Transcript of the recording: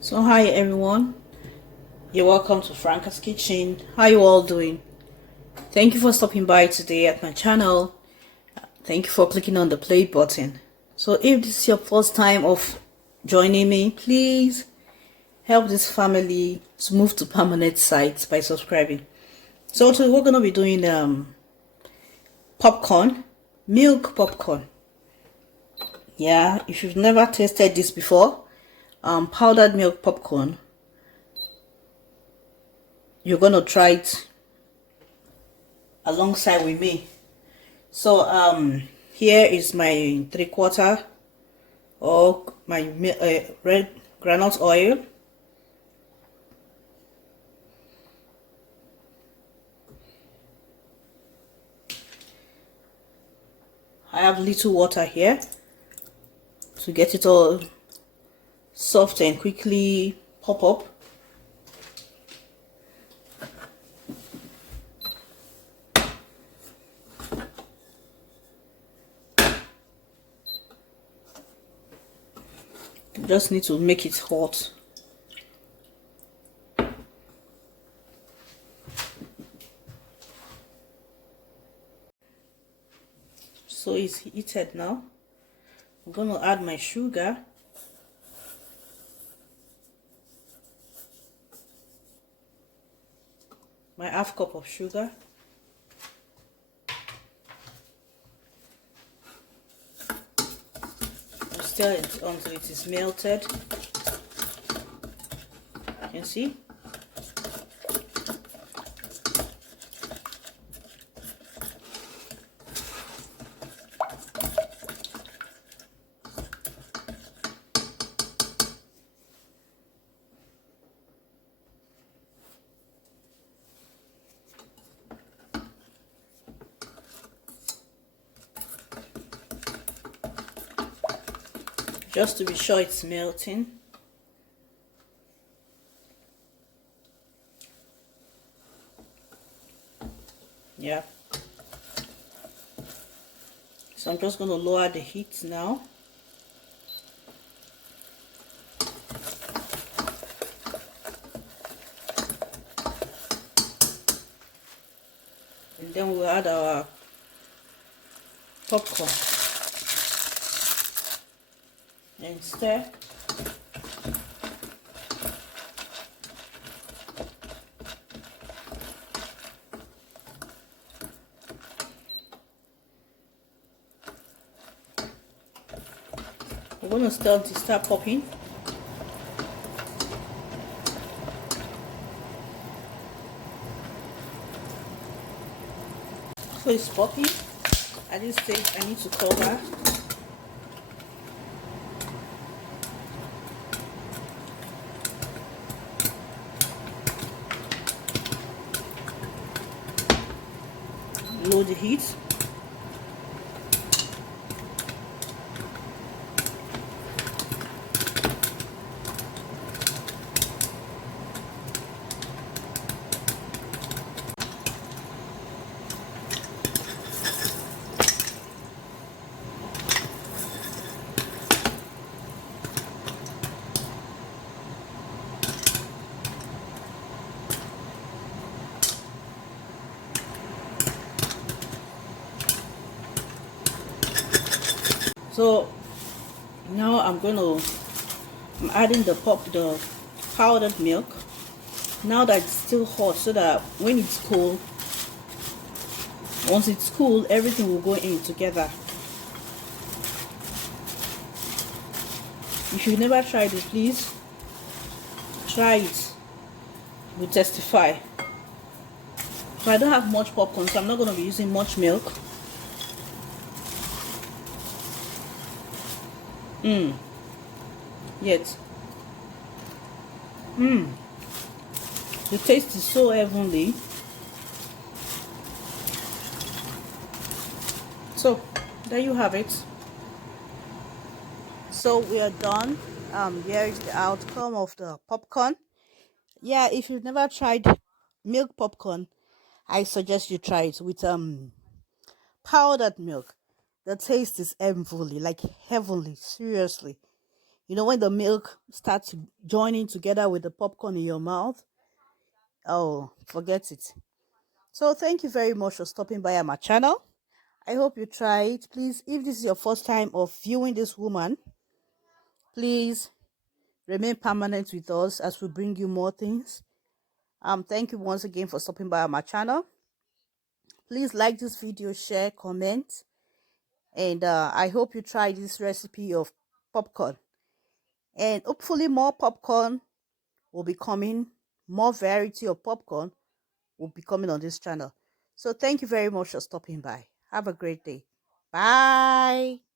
So hi everyone, you're welcome to Franka's Kitchen. How you all doing? Thank you for stopping by today at my channel. Thank you for clicking on the play button. So if this is your first time of joining me, please help this family to move to permanent sites by subscribing. So today we're gonna be doing popcorn, milk popcorn. Yeah, if you've never tasted this before, powdered milk popcorn, you're gonna try it alongside with me. So here is my 3/4 or my red granite oil. I have little water here to get it all soft and quickly pop up. You just need to make it hot. So it's heated now. I'm going to add my sugar. My half cup of sugar. Stir it until it is melted. You can see. Just to be sure it's melting. Yeah. So I'm just going to lower the heat now. And then we'll add our popcorn and stir. We're going to start popping. So it's popping. At this stage I need to cover. Low the heat. So now I'm adding the powdered milk. Now that it's still hot, so that when it's cool, once it's cool, everything will go in together. If you've never tried it, please try it. Will testify. So I don't have much popcorn, so I'm not going to be using much milk. Yet. The taste is so heavenly. So there you have it. So we are done. Here is the outcome of the popcorn. Yeah, if you've never tried milk popcorn, I suggest you try it with powdered milk. The taste is heavenly, like heavenly, seriously. You know, when the milk starts joining together with the popcorn in your mouth, oh, forget it. So thank you very much for stopping by at my channel. I hope you try it. Please, if this is your first time of viewing this woman, please remain permanent with us as we bring you more things. Thank you once again for stopping by my channel. Please like this video, share, comment, and I hope you try this recipe of popcorn. And hopefully more popcorn will be coming, more variety of popcorn will be coming on this channel. So thank you very much for stopping by. Have a great day. Bye.